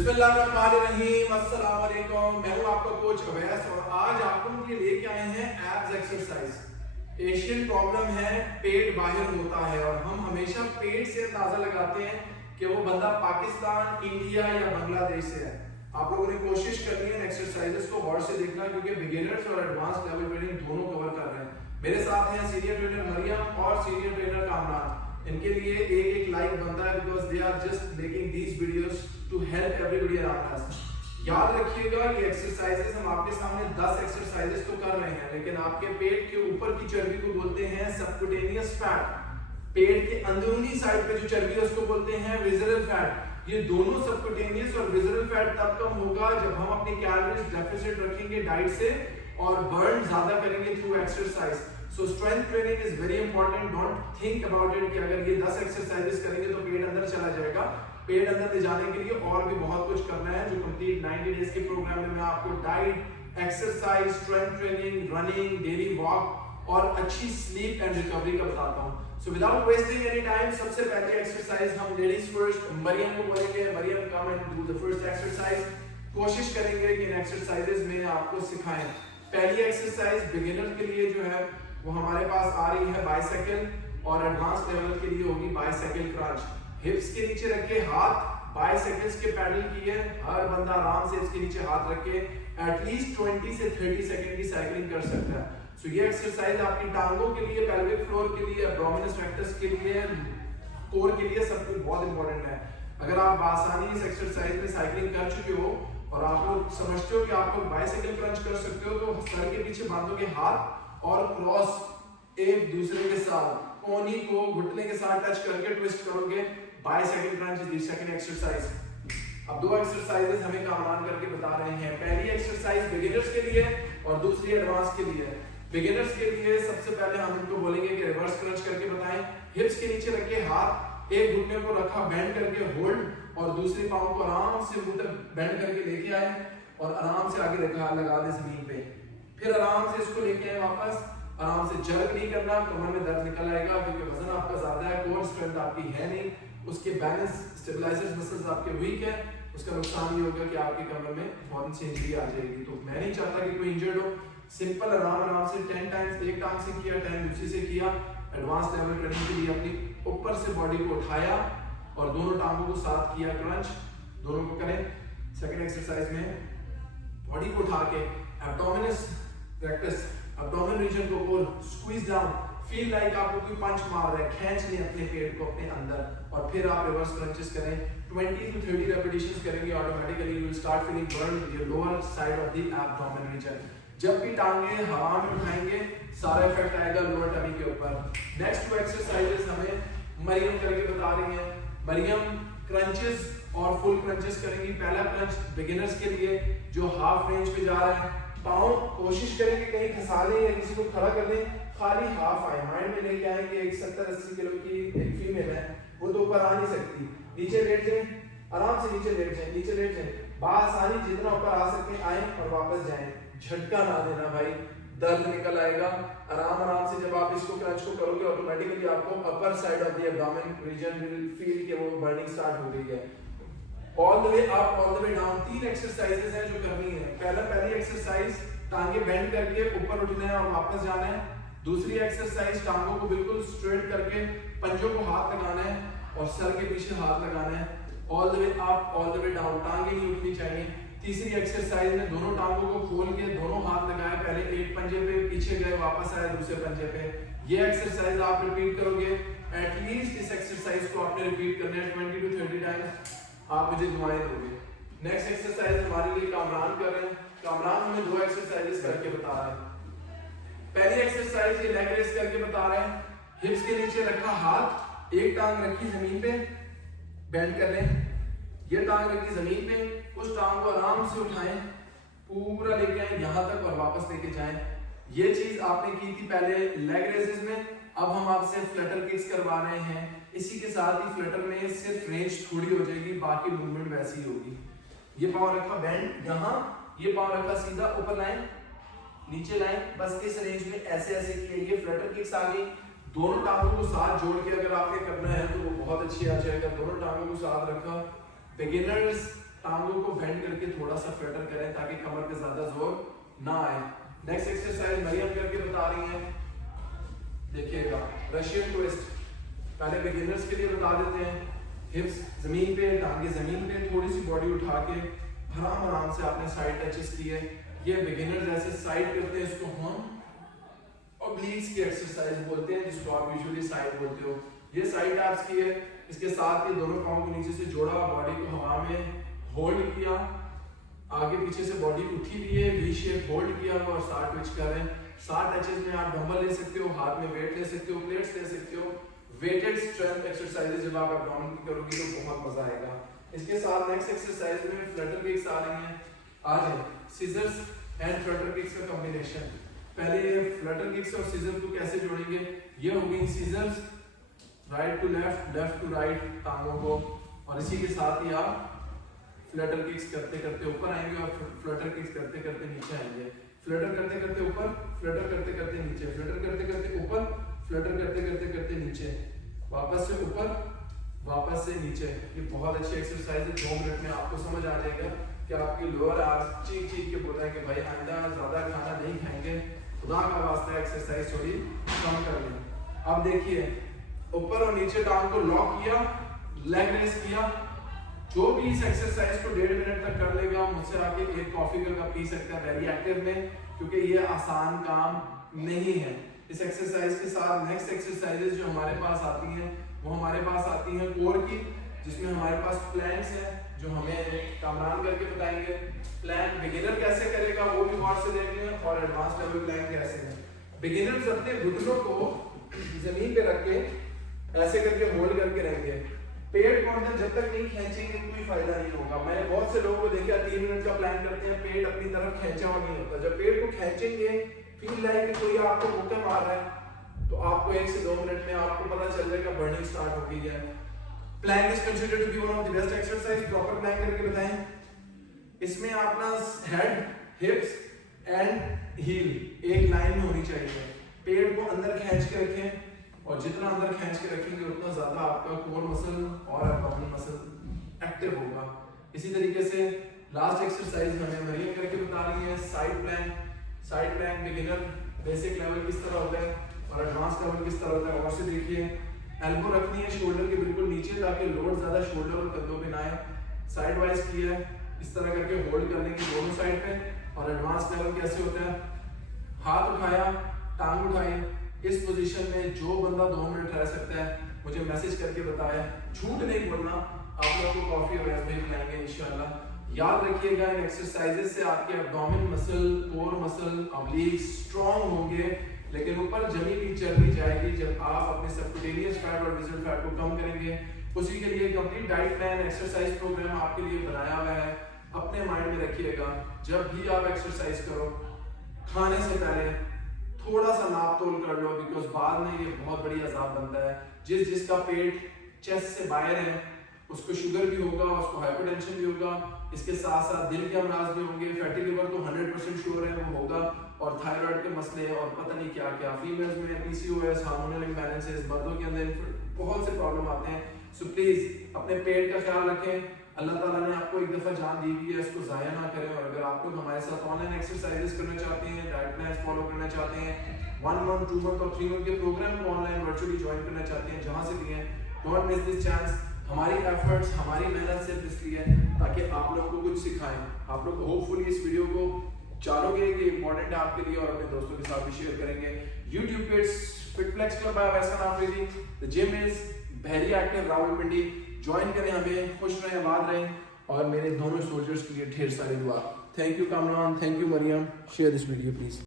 बिस्मिल्लाहिर्रहमानिर्रहीम, अस्सलाम वालेकुम। मैं हूं आपका कोच अवैस और आज आप लोगों के लिए लेके आए हैं एब्स एक्सरसाइज। एशियन प्रॉब्लम है, पेट बाहर होता है और हम हमेशा पेट से अंदाजा लगाते हैं कि वो बंदा पाकिस्तान, इंडिया या बांग्लादेश से है। आप लोगों ने कोशिश करनी है एक्सरसाइजेस को गौर से देखना, क्योंकि बिगिनर्स और एडवांस लेवल ट्रेनिंग दोनों कवर कर रहे हैं। मेरे साथ हैं सीनियर ट्रेनर मरियम और सीनियर ट्रेनर कामरान। इनके लिए एक लाइक बनता है because they are just making these videos to help everybody around us. याद रखिएगा ये एक्सरसाइजेस हम आपके सामने 10 एक्सरसाइजेस तो कर रहे हैं, लेकिन आपके पेट के ऊपर की चर्बी को बोलते हैं सबक्यूटेनियस फैट। पेट के अंदरूनी साइड पे जो चर्बी है उसको बोलते हैं विसरल फैट। ये दोनों सबक्यूटेनियस और विसरल फैट तब कम होगा जब हम अपनी कैलोरीज डेफिसिट रखेंगे डाइट से और बर्न ज्यादा करेंगे through exercise. So strength training is very important. Don't think about it कि अगर ये 10 एक्सरसाइजेस करेंगे तो पेट अंदर चला जाएगा। पेट अंदर ले जाने के लिए और भी बहुत कुछ करना है, जो कंप्लीट 90 डेज के प्रोग्राम में मैं आपको diet, exercise, strength training, running, daily walk और अच्छी स्लीप एंड रिकवरी का बताता हूं। So without wasting any time, सबसे पहले एक्सरसाइज हम लेडीज फर्स्ट मरियम को बोलेंगे। Mariam come and do the first exercise. कोशिश करेंगे कि इन एक्सरसाइजेस में आपको सिखाएं। पहली एक्सरसाइज बिगिनर के लिए जो है वो हमारे पास आ रही है बाइसाइकिल और एडवांस लेवल के लिए होगी बाइसाइकिल क्रंच। हिप्स के नीचे रखे हाथ, बाइसाइकिल्स के पैडल किए, हर बंदा आराम से इसके नीचे हाथ रख के एटलीस्ट 20 से 30 सेकंड की साइकिलिंग कर सकता है। सो ये एक्सरसाइज आपकी टांगों के लिए, पेल्विक फ्लोर के लिए, एब्डोमिनल रेक्टस के लिए, कोर के लिए सब कुछ बहुत इंपॉर्टेंट है। अगर आप आसानी इस एक्सरसाइज में साइकिलिंग कर चुके हो और आप लोग समझते हो कि आप लोग बाइसाइकिल क्रंच कर सकते हो, तो सर के पीछे बांधोगे हाथ और क्रॉस एक दूसरे के साथ कोहनी को घुटने के साथ टच करके ट्विस्ट करोगे। Bicycle crunch is the second exercise. अब दो एक्सरसाइजेस हमें कामरान करके बता रहे हैं। पहली एक्सरसाइज बिगिनर्स के लिए और दूसरी एडवांस के लिए। बिगिनर्स के लिए सबसे पहले हम इनको बोलेंगे कि रिवर्स क्रंच करके बताएं। हिप्स के नीचे रखे हाथ, एक घुटने को रखा बेंड करके होल्ड और दूसरे पांव को आराम से मुंह तक बेंड करके लेके आए और आराम से आगे लगा दे जमीन पे। फिर आराम से इसको लेके आए वापस। आराम से जर्क नहीं करना, कमर में दर्द निकल आएगा क्योंकि वजन आपका ज्यादा है, कोर स्ट्रेंथ आपकी है नहीं, उसके बैलेंस स्टेबलाइजर्स मसल्स आपके वीक है। उसका नुकसान ये होगा कि आपकी कमर में बहुत सी इंजरी आ जाएगी। तो मैं नहीं चाहता कि कोई इंजर्ड हो। सिंपल आराम से 10 टाइम्स एक टांग से किया, 10 दूसरी से किया। एडवांस लेवल ट्रेनिंग के लिए अपनी ऊपर से बॉडी को उठाया और दोनों टांगों को साथ किया क्रंच। दोनों को करें। सेकंड एक्सरसाइज में बॉडी को उठा के एब्डोमिनल रेक्टस, एब्डोमिनल रीजन को पुल, स्क्वीज डाउन, फील लाइक आपको कोई पंच मार रहा है, खींच लें अपने पेट को अपने अंदर और फिर आप रिवर्स क्रंचेस करें। 20 to 30 रेपिटेशंस करेंगे, automatically you will start feeling burn in your lower side of the abdominal region. जब भी टांगे हवा में उठाएंगे सारा इफेक्ट आएगा लोअर टमी के ऊपर। नेक्स्ट टू एक्सरसाइजेस हमें मरियम करके बता रही है। मरियम क्रंचेस और फुल क्रंचेस करेंगी। पहला क्रंच बिगिनर्स के लिए जो हाफ रेंज पे जा रहा है। पाँव कोशिश करेंगे कहीं खसा लें या किसी को खड़ा कर लें, खाली हाफ आए। माइंड में लेके आएंगे एक 70-80 किलो की एक फीमेल है, वो तो ऊपर आ नहीं सकती। नीचे लेट जाएं, आराम से नीचे लेट जाएं, नीचे लेट जाएं। बासानी जितना ऊपर आ सकते आए और वापस जाएं। झटका ना देना भाई, दर्द निकल आएगा। आराम से जब आप इसको क्रंच को करोगे ऑटोमेटिकली आपको upper side of the abdomen region will feel कि वो बर्निंग स्टार्ट हो गई है। All the way up, all the way down, 3 exercises हैं जो करनी है। पहली एक्सरसाइज टांगे बेंड करके ऊपर उठना है और वापस जाना है। दूसरी एक्सरसाइज टांगों को बिल्कुल स्ट्रेट करके पंजों को हाथ लगाना है और सर के पीछे हाथ लगाना है। All the way up, all the way down, टांगे नहीं उठनी चाहिए। तीसरी एक्सरसाइज में दोनों टांगों को खोल के दोनों हाथ लगाए, पहले एक पंजे पे पीछे गए, वापस आए दूसरे पंजे पे। ये एक्सरसाइज आप रिपीट करोगे। एटलीस्ट इस एक्सरसाइज को आपने रिपीट करना है 20 to 30 टाइम्स। आप मुझे दुआएं दोगे। नेक्स्ट एक्सरसाइज हमारे लिए कामरान कर रहे हैं। कामरान हमें 2 एक्सरसाइजेस करके बता रहे हैं। पहली एक्सरसाइज ये लेग रेस करके बता रहे हैं। हिप्स के नीचे रखा हाथ, एक टांग रखी जमीन पे, बेंड कर लें। ये टांग रखी जमीन पे, उस टांग को आराम से उठाएं, पूरा लेके आए यहां तक और वापस लेके जाएं। ये चीज आपने की थी पहले लेग रेसेस में, अब हम आपसे फ्लटर किक्स करवा रहे हैं। इसी के साथ ही फ्लटर में सिर्फ रेंज थोड़ी हो जाएगी, बाकी मूवमेंट वैसी होगी। ये पांव रखा बेंड यहाँ, ये पांव रखा सीधा, ऊपर लाएं, नीचे लाएं, बस इस रेंज में ऐसे किए। ये फ्लटर किक्स आ गई। दोनों टांगों को साथ जोड़ के अगर आपने करना है तो वो बहुत अच्छी आ जाएगा। दोनों टांगों को साथ रखा। बिगिनर्स टांगों सा फ्लटर करें ताकि कमर पे ज्यादा जोर ना आए। नेक्स्ट एक्सरसाइज मरियम करके बता रही हैं, देखिएगा रशियन ट्विस्ट। पहले बिगिनर्स के लिए बता देते हैं, हिप्स जमीन पे, टांगे जमीन पे, थोड़ी सी बॉडी उठा के आराम से आपने साइड टचेस किए। ये बिगिनर्स ऐसे साइड करते हैं, इसको हम ऑब्लिक्स की एक्सरसाइज बोलते हैं, जिसको आप यूजुअली साइड बोलते हो। ये साइड एब्स की है। इसके साथ ही दोनों पाँव को नीचे से जोड़ा, बॉडी को हवा में होल्ड किया, आगे पीछे से बॉडी उठी भी है, वी शेप होल्ड किया हुआ और 60 टच कर रहे हैं। 60 टचेस में आप डंबल ले सकते हो, हाथ में वेट ले सकते हो, प्लेट्स ले सकते हो। वेटेड स्ट्रेंथ एक्सरसाइजेस जब आप एब्डोमेन की करोगे तो बहुत मजा आएगा। इसके साथ नेक्स्ट एक्सरसाइज में फ्लटर किक्स आ रही हैं। आ जाए सिजर्स एंड फ्लटर किक्स का कॉम्बिनेशन। पहले ये फ्लटर किक्स और सिजर को कैसे जोड़ेंगे, ये हो गई scissors, right to left, left to right टांगों को, और इसी के साथ ही आप फ्लटर किक्स करते करते ऊपर आएंगे और फ्लटर किक्स करते करते नीचे आएंगे। फ्लटर करते करते ऊपर, फ्लटर करते करते नीचे, फ्लटर करते करते ऊपर, फ्लटर करते करते करते नीचे, वापस से ऊपर, वापस से नीचे। ये बहुत अच्छी एक्सरसाइज है। 2 मिनट में आपको समझ आ जाएगा कि आपकी लोअर आर्म चीख चीख के बोल रहा है कि भाई आइंदा ज्यादा खाना नहीं खाएंगे, खुदा का वास्ता एक्सरसाइज थोड़ी कम कर लें। अब देखिए, ऊपर और नीचे टांग को लॉक किया, लेग रेस किया। जो भी इस एक्सरसाइज को 1.5 मिनट तक कर लेगा, मुझसे आके एक कॉफी का कप पी सकता है वेरी एक्टिव में, क्योंकि ये आसान काम नहीं है। इस एक्सरसाइज के साथ नेक्स्ट एक्सरसाइजेस जो हमारे पास आती हैं, वो हमारे पास आती हैं कोर की, जिसमें हमारे पास प्लैंक्स हैं जो हमें कामरान करके बताएंगे। प्लैंक बिगिनर कैसे करेगा वो भी गौर से देख लें, और एडवांस लेवल प्लैंक कैसे है। बिगिनर्स अपने घुटनों को जमीन पे रख के ऐसे करके होल्ड करके रहेंगे। पेट को अंदर जब तक नहीं खींचेंगे कोई फायदा नहीं होगा। मैंने बहुत से लोगों को देखा 3 मिनट का प्लान करते हैं, पेट अपनी तरफ खींचा हुआ नहीं होता। जब पेट को खींचेंगे, फील लाइक कोई आपको मुक्के मार रहा है, तो आपको 1 से 2 मिनट में आपको पता चल जाएगा बर्निंग स्टार्ट हो गई है। Plank is considered to be one of the best exercise. Proper plank करके बताएं। इसमें अपना हेड, हिप्स एंड हील एक लाइन में होनी चाहिए। पेट को अंदर खींच के रखें, और जितना अंदर खींच के रखेंगे उतना ज्यादा आपका कोर मसल और एब्डोमिनल मसल एक्टिव होगा। इसी तरीके से लास्ट एक्सरसाइज हमें मरियम करके बता रही है, side plank. Side plank beginner basic level किस तरह होता है और एडवांस लेवल किस तरह होता है, और से देखिए। एल्बो रखनी है शोल्डर के बिल्कुल नीचे, ताकि लोड ज्यादा शोल्डर और कंधों पे ना आए। साइड वाइज किया है, इस तरह करके होल्ड कर लेंगे दोनों साइड पे। और एडवांस लेवल कैसे होता है, हाथ उठाया, टांग उठाई, इस पोजीशन में जो बंदा 2 मिनट रह सकता है मुझे मैसेज करके बताया। झूठ नहीं बोलना, आप लोगों को कॉफी और भी पिलाएंगे इंशाल्लाह। याद रखिएगा, इन एक्सरसाइजेस से आपके abdomen muscle, core muscle, ऑब्लिक्स strong होंगे, लेकिन ऊपर जमी भी चढ़नी जाएगी जब आप अपने सबक्यूटेनियस फैट और विजुअल फैट को कम करेंगे। उसी के लिए complete diet plan, exercise program आपके लिए बनाया हुआ है। अपने माइंड में रखिएगा, जब भी आप एक्सरसाइज करो, खाने से पहले थोड़ा सा नाप तोल कर लो, बिकॉज बाद में ये बहुत बड़ी अजाब बनता है। जिसका पेट चेस्ट से बाहर है उसको शुगर भी होगा, उसको हाइपरटेंशन भी होगा, इसके साथ साथ दिल के अमराज भी होंगे। फैटी लिवर तो 100% श्योर है वो होगा, और थायराइड के मसले और पता नहीं क्या क्या। फीमेल्स में PCOS, हार्मोनल इम्बैलेंसेस, मर्दों के अंदर बहुत से प्रॉब्लम आते हैं। सो प्लीज अपने पेट का ख्याल रखें। अल्लाह ताला ने आपको एक दफा जान दी हुई है, इसको जाया ना करें। और अगर आप लोग हमारे साथ ऑनलाइन एक्सरसाइजेस करना चाहते हैं, डाइट प्लान फॉलो करना चाहते हैं, 1 मंथ, 2 मंथ और 3 मंथ के प्रोग्राम को ऑनलाइन वर्चुअली ज्वाइन करना चाहते हैं, जहां से भी हैं, डोंट मिस दिस चांस। हमारी एफर्ट्स, हमारी मेहनत सिर्फ इसलिए है ताकि आप लोग को कुछ सिखाएं। आप लोग होपफुली इस वीडियो को चालोगे कि इंपॉर्टेंट है आपके लिए, और अपने दोस्तों के साथ भी शेयर करेंगे। YouTube पे फिटफ्लेक्स क्लब बाय वैसन Afridi, the gym is very active Rawalpindi. Join करें हमें, खुश रहें, आबाद रहें, और मेरे दोनों सोल्जर्स के लिए ढेर सारी दुआ। Thank you Kamran, thank you Mariam. Share this video please.